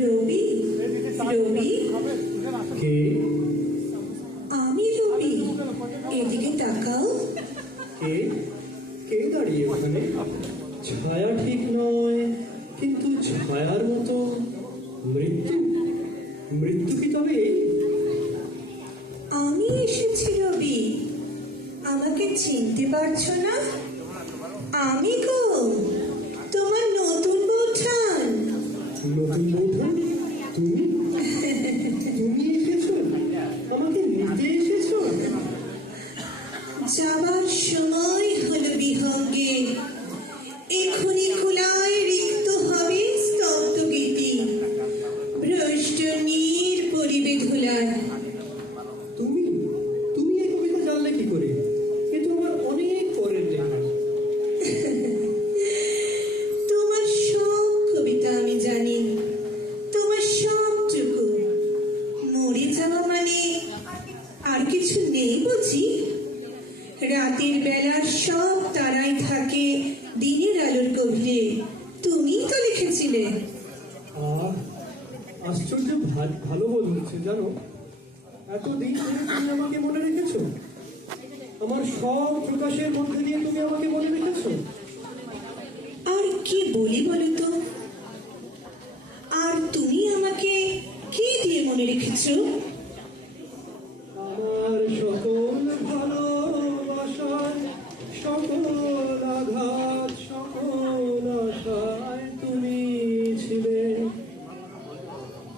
রবি, রবি, কে? আমি রবি। এদিকে তাকাও। কে? কে দাঁড়িয়ে ওখানে? ছায়া ঠিক নয়, কিন্তু ছায়ার মতো। মৃত্যু? মৃত্যু কি তবে এই? আমি এসেছি রবি, আমাকে চিনতে পারছো না? আমি গো, তোমার নতুন বউঠান। নতুন বৌঠান? তুমি? তুমি এসেছো? আমাকে নিতে এসেছো? যাবার সময় হলো বিহঙ্গে, এখনই খোলায় রিক্ত হবে স্তব্ধ গীতি, ভ্রষ্ট নীর পরিবে ধুলায়। তুমি? তুমি এই কবিতা জানলে কি করে? এ তো আমার অনেক পরের লেখা। তোমার সব কবিতা আমি জানি, তোমার সবটুকু। মরে যাওয়া মানে আর কিছু নেই বুঝি? রাতের বেলা সব তারাই থাকে দিনের আলোর গভীরে, তুমিই তো লিখেছিলে। আহ, আশ্চর্য ভালো বোধ হচ্ছে জানো। এতদিন ধরে তুমি আমাকে মনে রেখেছো, আমার সব প্রকাশের মধ্যে দিয়ে তুমি আমাকে মনে রেখেছো। আর কি বলি বলো তো? আর তুমি আমাকে কি দিয়ে মনে রেখেছো? আমার সকল ভালোবাসায়, সকল আঘাত, সকল আশায় তুমি ছিলে।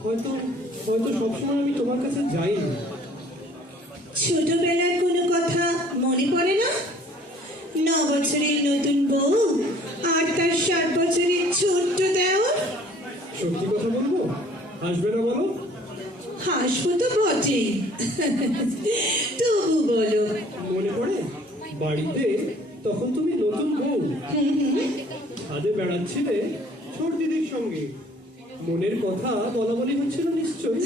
হয়তো হয়তো সবসময় আমি তোমার কাছে যাইনি। ছোটবেলার কোনো কথা মনে পড়ে না? 9 বছরের নতুন বউ আর তার 7 বছরের ছোট্ট দেওর। সত্যি কথা বলবো, আসবে না বলো? হাসবো তো বটেই, তবু বলো। মনে পড়ে বাড়িতে তখন তুমি নতুন বউ, ছাদে বেড়াচ্ছিলে ছোট দিদির সঙ্গে। মনের কথা বলা বলি হচ্ছিল নিশ্চয়।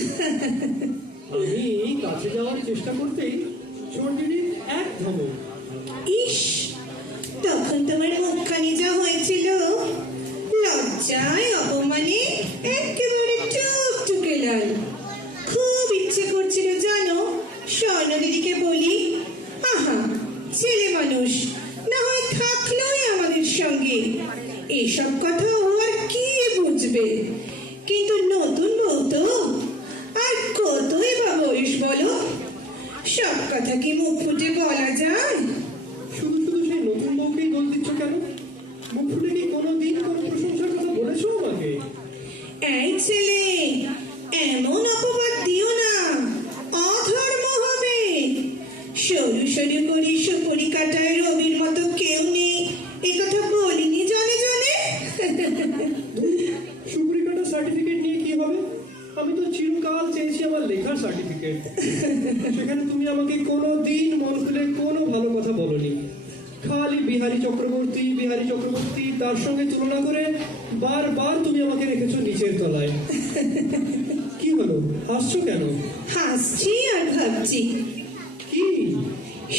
আমি কাছে যাওয়ার চেষ্টা করতেই ছোট দিদির এক ধমক। ইস, তখন তোমার মুখখানি যা হয়েছিল, লজ্জায় অপমানে একেবারে টুকটুকে লাল। খুব ইচ্ছে করছিল জানো, স্বর্ণ দিদিকে বলি, আহা ছেলে মানুষ, না হয় থাকলোই আমাদের সঙ্গে, এসব কথা ও আর কি বুঝবে। কিন্তু নতুন বউ তো, আর কতই বা বয়স বলো, সব কথা কি মুখ ফুটে বলা যায়? শুধু শুধু সেই নতুন বউকেই দোষ দিচ্ছ কেন? মুখ ফুটে কি কোনোদিন কোনো প্রশংসার কথা বলেছো আমাকে? এই ছেলে, এমন অপবাদ দিও না, অধর্ম হবে। সরু সরু করি সুপুরি কাটায় রবির মতো কেউ নেই, এ কথা বলিনি জানে জানে। সুপুরি কাটা সার্টিফিকেট নিয়ে কি হবে? আমি তো চিরকাল চেয়েছি আমার লেখার সার্টিফিকেট। সেখানে তুমি আমাকে কোনোদিন মন খুলে কোনো ভালো কথা বলনি। খালি বিহারী চক্রবর্তী, বিহারী চক্রবর্তী, তার সঙ্গে তুলনা করে বারবার তুমি আমাকে রেখেছো নিচের তলায়। কি হলো, হাসছো কেন? হাসছি আর ভাবছি, কি?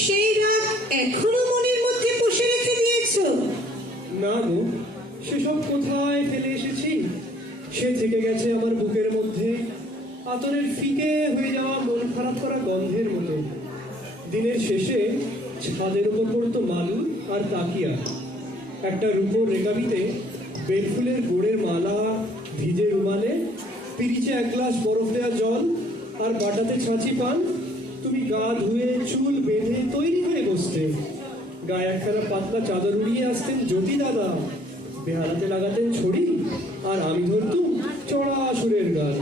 সেই রাত এখনো মনের মধ্যে পুষে রেখে দিয়েছো? না গো, সেসব কোথায় ফেলে এসেছি? সে থেকে গেছে আমার বুকের মধ্যে আতরের ফিকে হয়ে যাওয়া মন খারাপ করা গন্ধের মতো। দিনের শেষে ছাদের উপর পড়তো মালু আর তাকিয়া। একটা রূপোর রেকাবিতে বেলফুলের গোড়ের মালা, ভিজে রুমালে পিরিচে 1 গ্লাস বরফ দেওয়া জল আর বাটাতে ছাঁচি পান। তুমি গা ধুয়ে চুল বেঁধে তৈরি হয়ে বসতে। গায়ে একখানা পাতলা চাদর উড়িয়ে আসতেন জ্যোতি দাদা, বেহালাতে লাগাতেন ছড়ি, আর আমি ধরতুম চড়া সুরের গান।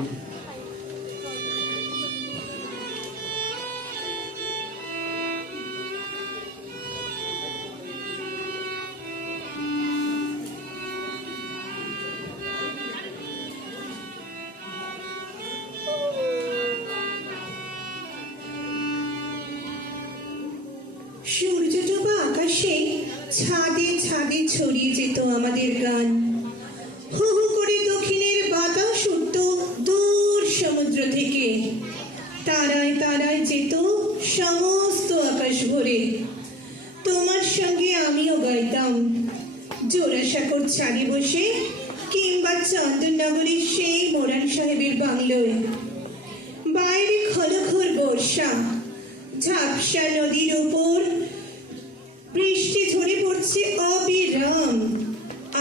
সূর্য ডোবা আকাশে ছাদে ছাদে ছড়িয়ে যেত আমাদের গান। হু হু করে দক্ষিণের বাতাস উঠত দূর সমুদ্র থেকে, তারায় তারায় যেত সমস্ত আকাশ ভরে। তোমার সঙ্গে আমিও গাইতাম, জোড়াসাঁকোর ছাদে বসে কিংবা চন্দননগরের সেই মোরান সাহেবের বাংলোয়। বাইরে খলখল বর্ষা, ঝাপসা নদীর উপর বৃষ্টি ঝরে পড়ছে অবিরাম,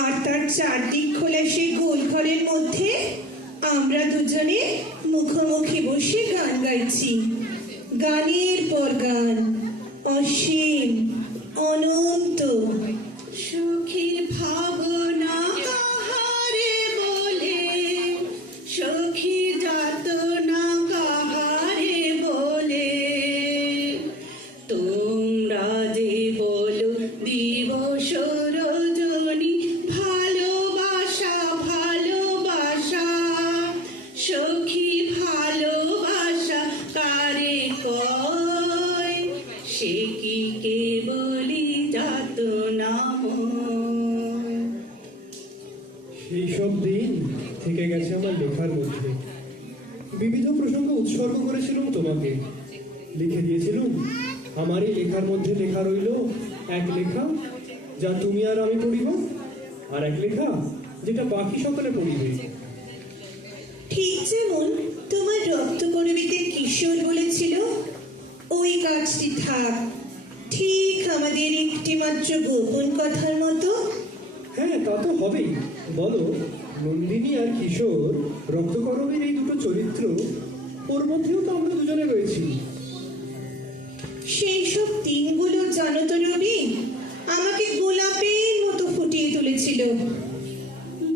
আর তার চারদিক খোলা সেই গোল ঘরের মধ্যে আমরা দুজনে মুখোমুখি বসে গান গাইছি। গানের পর গান, অসীম, অনন্ত। সুখীর ভাবনা কাহারে বলে, সখী যাতনা কাহারে বলে, তোমরা যে বলো দিবস রজনী ভালোবাসা ভালোবাসা, সখী ভালোবাসা কারে কয়, সে কি কেবলই যাতনাময়। সেই সব দিন থেকে গেছে আমার লেখার মধ্যে। বিবিধ প্রসঙ্গ উৎসর্গ করেছিলাম তোমাকে, লিখে দিয়েছিলাম। আমার এই লেখার মধ্যে লেখা রইল এক লেখা যা তুমি আর আমি পড়িব, আর এক লেখা যেটা বাকি সকলে পড়িবে। ঠিক যেমন তোমার রক্তকরবীতে কিশোর বলেছিল, ওই গাছটি থাক, ঠিক আমাদের একটি মাত্র গোপন কথার মতো। হ্যাঁ, তা তো হবেই। বলো, নন্দিনী আর কিশোর রক্তকরবীর এই দুটো চরিত্র, ওর মধ্যেও তো আমরা দুজনে রয়েছি। সেই সব দিনগুলো জানো তো রবি, আমাকে গোলাপের মতো ফুটিয়ে তুলেছিল।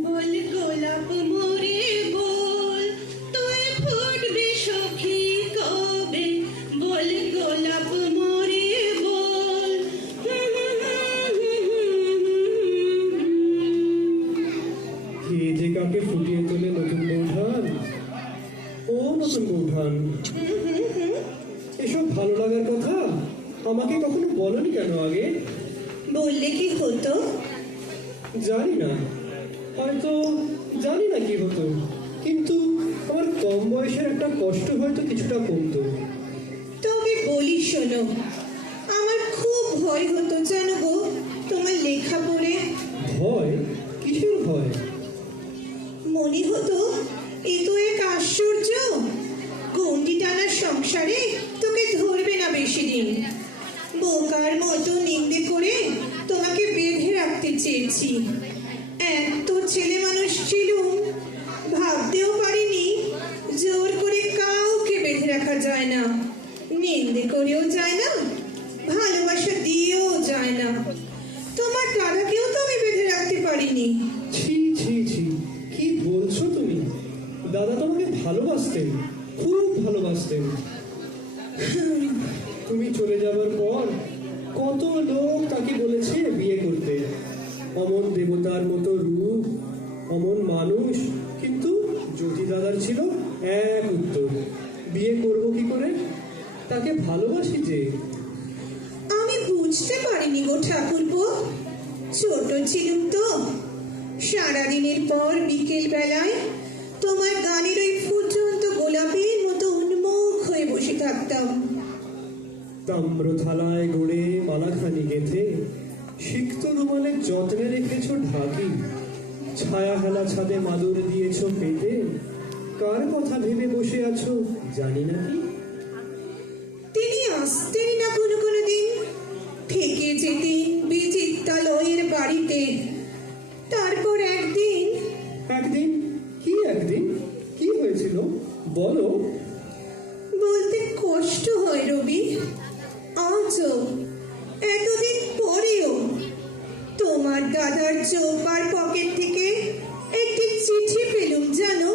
বল গোলাপ মোরে বল, তুই ফুটবি সখী কবে, বল গোলাপ মোরে বল। কে যে কাকে ফুটিয়ে তোলে নতুন বৌঠান, ও নতুন বৌঠান। এসব ভালো লাগার কথা আমাকে কখনো বলনি কেন আগে? বললে কি হতো? জানি না, হয়তো জানি না কি হতো, কিন্তু আমার কম বয়সের একটা কষ্ট হয়তো কিছুটা কমতো। তবে বলি শোনো, আমার খুব ভয় হতো জানো গো তোমার লেখা পড়ে। ভয়? কিসের ভয়? মনে হতো এ তো এক আশ্চর্য, গন্ডি টানার সংসারে তোকে ধরবে না বেশি দিন। বোকার মতো নিন্দে করে তোমাকে বেঁধে রাখতে চেয়েছি। এত ছেলে মানুষ ছিলুম, ভাবতেও পারিনি জোর করে কাউকে বেঁধে রাখা যায় না, নিন্দে করেও যায় না, ভালোবাসা দিয়েও যায় না। তোমার দাদাকেও তো আমি বেঁধে রাখতে পারিনি। ছি ছি ছি, কি বলছো তুমি? দাদা তোমাকে ভালোবাসতেন, খুব ভালোবাসতেন। তুমি চলে যাবার পর কত লোক তাকে বলেছে বিয়ে করতে। অমন দেবতার মতো রূপ, অমন মানুষ, কিন্তু জ্যোতি দাদার ছিল এক উত্তর, বিয়ে করবো কি করে, তাকে ভালোবাসি যে। আমি বুঝতে পারিনি গো ঠাকুরপো, ছোট ছিলুম তো। সারাদিনের পর বিকেল বেলায় তোমার গানের ওই ফুটন্ত গোলাপের মতো উন্মুখ হয়ে বসে থাকতাম। তাম্র থালায় গড়ে মালাখানি গেথে সিক্ত রুমালে যত্নে রেখেছ ঢাকি, ছায়া হেলা ছাদে মাদুর দিয়েছ পেতে, কার কথা ভেবে বসে আছো জানি না কি। তিনি আসতেনই না কোনো কোনো দিন, থেকে যেতেন বিচিত্রালয়ের বাড়িতে। তারপর একদিন একদিন কি হয়েছিল বলো? বলতে কষ্ট হয় রবি, আজও এতদিন পরেও তোমার দাদার চৌপার পকেট থেকে একটি চিঠি পেলুম জানো,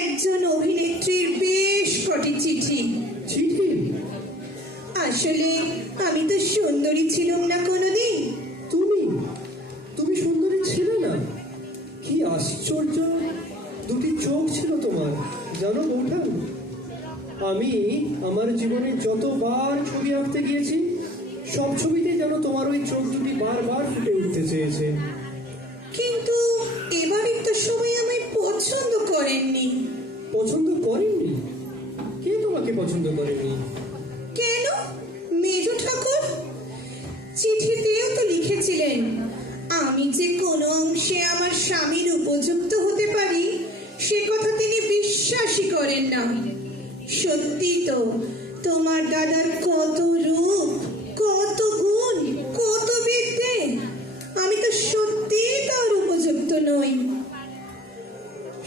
একজন অভিনেত্রীর বেশ কটি চিঠি। চিঠি? আসলে আমি তো সুন্দরী ছিলাম না কোনোদিন। তুমি সুন্দরী ছিলে না? কি আশ্চর্য, দুটি চোখ ছিল তোমার জানো বৌঠান। আমি আমার জীবনে যতবার ছবি আঁকতে গিয়েছি, সব ছবিতেই যেন তোমার ওই চোখ দুটি বারবার ফুটে উঠতে চেয়েছে। কিন্তু এবারের তো সবাই আমায় পছন্দ করেননি। পছন্দ করেননি? কে তোমাকে পছন্দ করেনি? কেন? মেজ ঠাকুর চিঠিতেও তো লিখেছিলেন আমি যে কোনো অংশে আমার স্বামীর উপযুক্ত হতে পারি সে কথা তিনি বিশ্বাসই করেন না। সত্যি তো তোমার দাদার কত রূপ, কত গুণ, কত বিদ্যে, আমি তো সত্যি তার উপযুক্ত নই।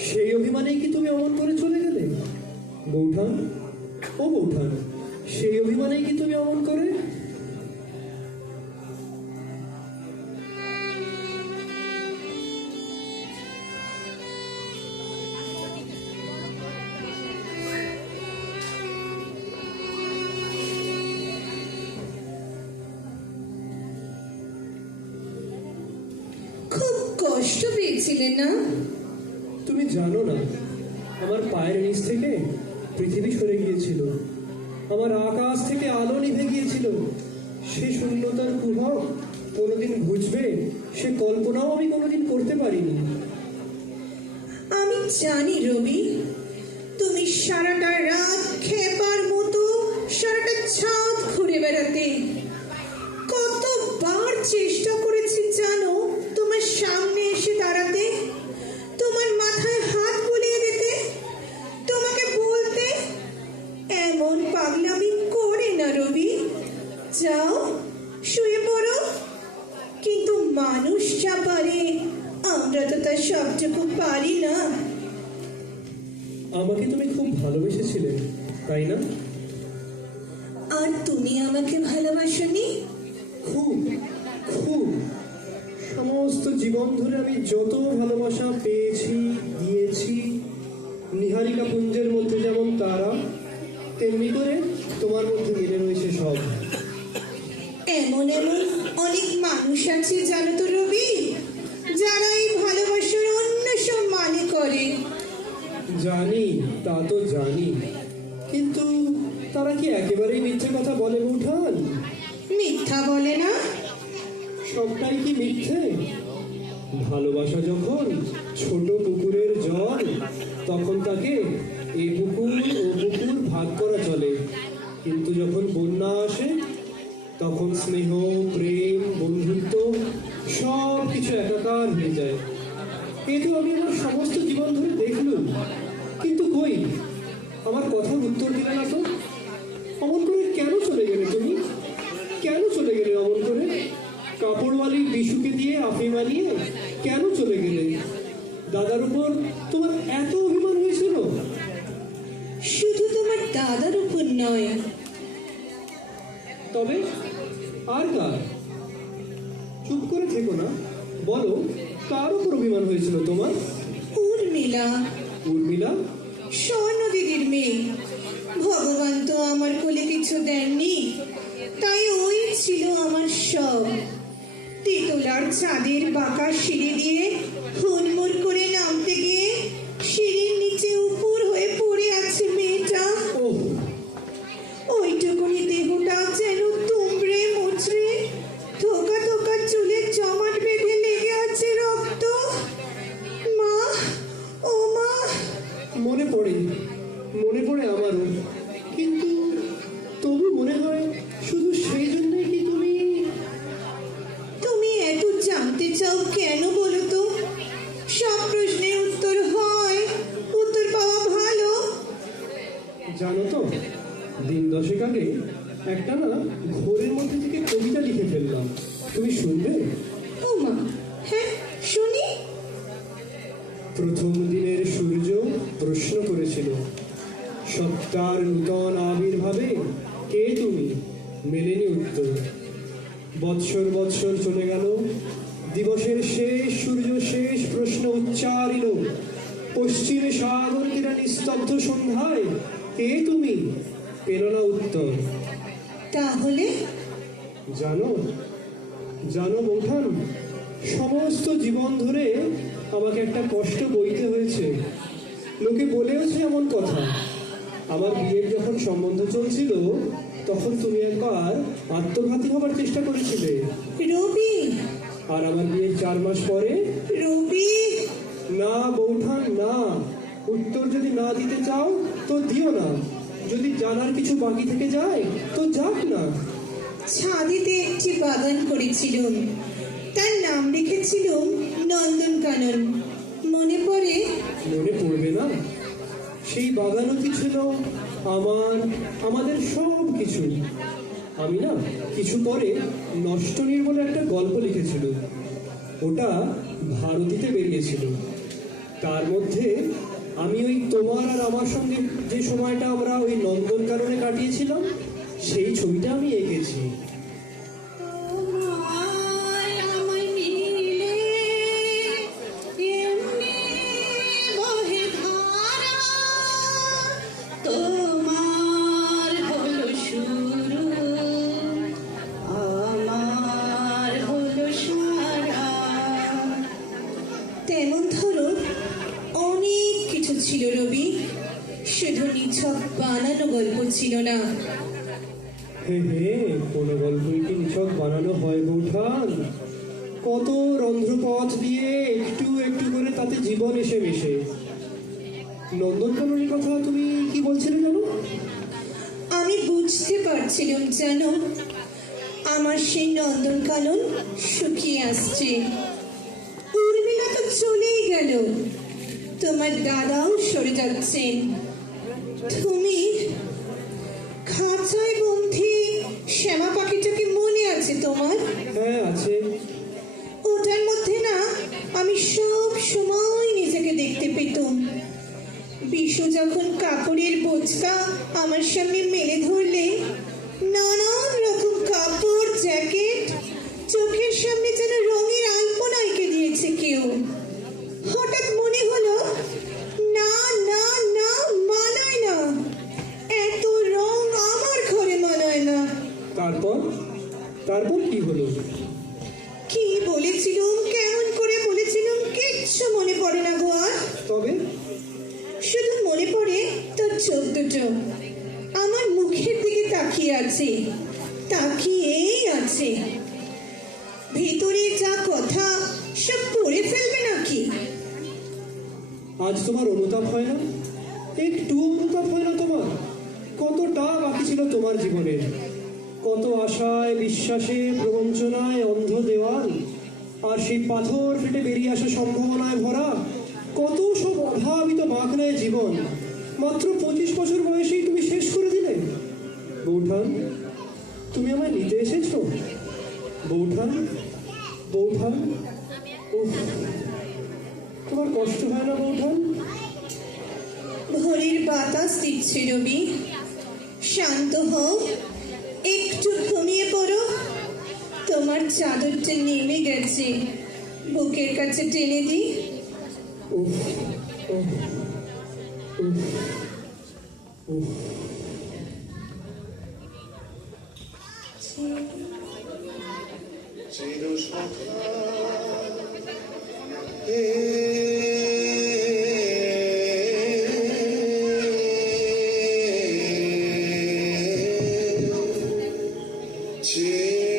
সেই অভিমানে কি তুমি অমন করে চলে গেলে বৌঠান? ও বৌঠান, সেই অভিমানে কি তুমি অমন করে? খুব কষ্ট পেয়েছিলে না? তুমি জানো না, আমার পায়ের নিচ থেকে পৃথিবী সরে গিয়েছিল, আমার আকাশ থেকে আলো নিভে গিয়েছিল। সে শূন্যতার কুহক কোনোদিন ঘুচবে সে কল্পনাও আমি কোনোদিন করতে পারিনি। আমি জানি রবি, তুমি সারাটা রাত খেপার মতো সারাটা ছাদ ঘুরে বেড়াতে। কতবার চেষ্টা করেছি জানো তোমার সামনে এসে দাঁড়াতে, তোমার মাথায় হাত বুলিয়ে দিতে, তোমাকে বলতে এমন পাগলামি করে না রবি, যাও শুয়ে পড়ো। কিন্তু মানুষ যা পারে আমরা তো তার সবটুকু পারি না। আমাকে তুমি খুব ভালোবেসেছিলে, তাই না? আর তুমি আমাকে ভালোবাসোনি? খুব খুব। সমস্ত জীবন ধরে আমি যত ভালোবাসা পেয়েছি, দিয়েছি, নিহারিকা পুঞ্জের মধ্যে যেমন তারা, তেমনি করে তোমার মধ্যে মিলে রয়েছে সব। এমন এমন অনেক মানুষ আছে জানো তো রবি, যারা এই ভালোবাসার অন্য সব মানে করে। জানি, তা তো জানি, কিন্তু তারা কি একেবারেই মিথ্যে কথা বলে বৌঠান? মিথ্যা বলে না? সবটাই কি মিথ্যে? ভালোবাসা যখন ছোট পুকুরের জল, তখন তাকে এ পুকুর ও পুকুর ভাগ করা চলে, কিন্তু যখন বন্যা আসে তখন স্নেহ, প্রেম, বন্ধুত্ব সব কিছু একাকার হয়ে যায়। এ তো আমি আমার সমস্ত জীবন ধরে দেখলুম, কিন্তু কই আমার কথার উত্তর দিলে না তো। অমন করে কেন চলে গেলে তুমি? কেন চলে গেলে অমন করে? কাপড়ওয়ালি বিশুকে দিয়ে আফিম আনিয়ে কেন চলে গেলে? দাদার উপর তোমার এত অভিমান হয়েছিল? শুধু তোমার দাদার উপর নয়, তবে আর কার? চুপ করে থেকো না, বলো কার উপর অভিমান হয়েছিল তোমার? উর্মিলা, উর্মিলা? স্বর্ণ দিদির মেয়ে। ভগবান তো আমার কোলে কিছু দেননি, তাই ওই ছিল আমার সব। তেতলার চাঁদের বাঁকা সিঁড়ি দিয়ে হুড়মুড় করে নামতে গিয়ে সিঁড়ির নিচে উপর হয়ে পড়ে আছে মেয়েটা। ওহ, ওইটুকুনি দেহটা যেন তুমড়ে মুচড়ে, থোকা থোকা চুলে জমাট বেঁধে লেগে আছে রক্ত। মা, ও মা! মনে পড়ে আমারও, কিন্তু তবু মনে হয় শুধু সেই জন্যই কি তুমি? তুমি এত জানতে চাও কেন বলো তো? সব প্রশ্নের উত্তর হয়, উত্তর পাওয়া ভালো। জানো তো, দিন দশেক আগে একটা না ঘোরের মধ্যে থেকে কবিতা লিখে ফেললাম, তুমি শুনবে? ও মা, হ্যাঁ শুনি। প্রথম দিনের সূর্য প্রশ্ন করেছিল, সত্তার নূতন আবির্ভাবে কে তুমি? মেলেনি উত্তর। বৎসর বৎসর চলে গেল, দিবসের শেষ সূর্য শেষ প্রশ্ন উচ্চারিল। পশ্চিমে সাগর তীরা নিস্তব্ধ সন্ধ্যায় কে তুমি? পেল না উত্তর। তাহলে জানো জানো বৌঠান, সমস্ত জীবন ধরে আমাকে একটা কষ্ট বইতে হয়েছে। লোকে বলেওছে এমন কথা, আমার বিয়ের যখন সম্বন্ধ চলছিল তখন তুমি একবার আত্মঘাতী হবার চেষ্টা করেছিলে, রবি, আর আমার বিয়ের 4 মাস পরে? রবি! না বৌঠান না, উত্তর যদি না দিতে চাও তো দিও না, যদি জানার কিছু বাকি থেকে যায় তো যাক না। ছাদেতে একটি বাগান করেছিলুম, তার নাম রেখেছিল নন্দনকানন। মনে পড়ে? মনে পড়বে না? সেই বাগানও কি ছিল আমাদের সব কিছু। আমি না কিছু পরে নষ্টনীর বলে একটা গল্প লিখেছিল, ওটা ভারতীতে বেরিয়েছিল। তার মধ্যে আমি ওই তোমার আর আমার সঙ্গে যে সময়টা আমরা ওই নন্দনকাননে কাটিয়েছিলাম সেই ছবিটা আমি এঁকেছি। তোমায় আমায় মিলে এমনি বহে ধারা, তোমার হলো শুরু, আমার হলো সারা। তেমন ধরো অনেক কিছু ছিল রবি, শুধু নিছক বানানো গল্প ছিল না। হে হে, কোনো গল্পই কি নিছক বানানো হয় বৌঠান? কত রন্ধ্রপথ দিয়ে একটু একটু করে তাতে জীবন এসে মিশে। নন্দনকাননের কথা তুমি কি বলছিলে জানো? আমি বুঝতে পারছিলাম জানো, আমার সেই নন্দনকানন শুকিয়ে আসছে। উর্মিলা তো চলেই গেল, তোমার দাদাও সরে যাচ্ছেন। তুমি খাঁচায় বন্ধি শ্যামা পাখিটাকে মনে আছে তোমার? হ্যাঁ আছে। ওটার মধ্যে না আমি সব সময় নিজেকে দেখতে পেতাম। বিশু যখন কাপড়ের বোঝকা আমার সামনে মেলে ধরলে, নানান রকম কাপড়, জ্যাকেট, চোখের সামনে যেন রঙের আলপনা এঁকে দিয়েছে কেউ। হঠাৎ মনে হলো, না না না, মানায় না, এত রং আমার ঘরে মানায় না। তারপর তারপর কি হলো? কি বলেছিলুম, কেমন করে বলেছিলুম, কিচ্ছু মনে পড়ে না গো আর। তবে শুধু মনে পড়ে তোর চোখ দুটো আমার মুখের দিকে তাকিয়ে আছে, তাকিয়েই আছে। ভেতরে যা কথা সব পড়ে ফেলবে নাকি? আজ তোমার অনুতাপ হয় না? একটু অনুতাপ হয় না তোমার? কতটা বাকি ছিল তোমার জীবনের, কত আশায় বিশ্বাসে প্রবঞ্চনায় অন্ধ দেওয়াল, আর সেই পাথর ফেটে বেরিয়ে আসা সম্ভাবনায় ভরা কত সব অভাবিত বাঁকড়ায় জীবন মাত্র 25 বছর বয়সেই তুমি শেষ করে দিলে। বৌঠান, তুমি আমায় নিতে এসেছো? বৌঠান, বৌঠান, উফ, তোমার কষ্ট হয় না বৌঠান? ভোরের বাতাস দিচ্ছে রবি, শান্ত হও, একটু ঘুমিয়ে পড়ো। তোমার চাদরটা নেমে গেছে, বুকের কাছে টেনে দিই। উফ, উফ, উফ, উফ। চির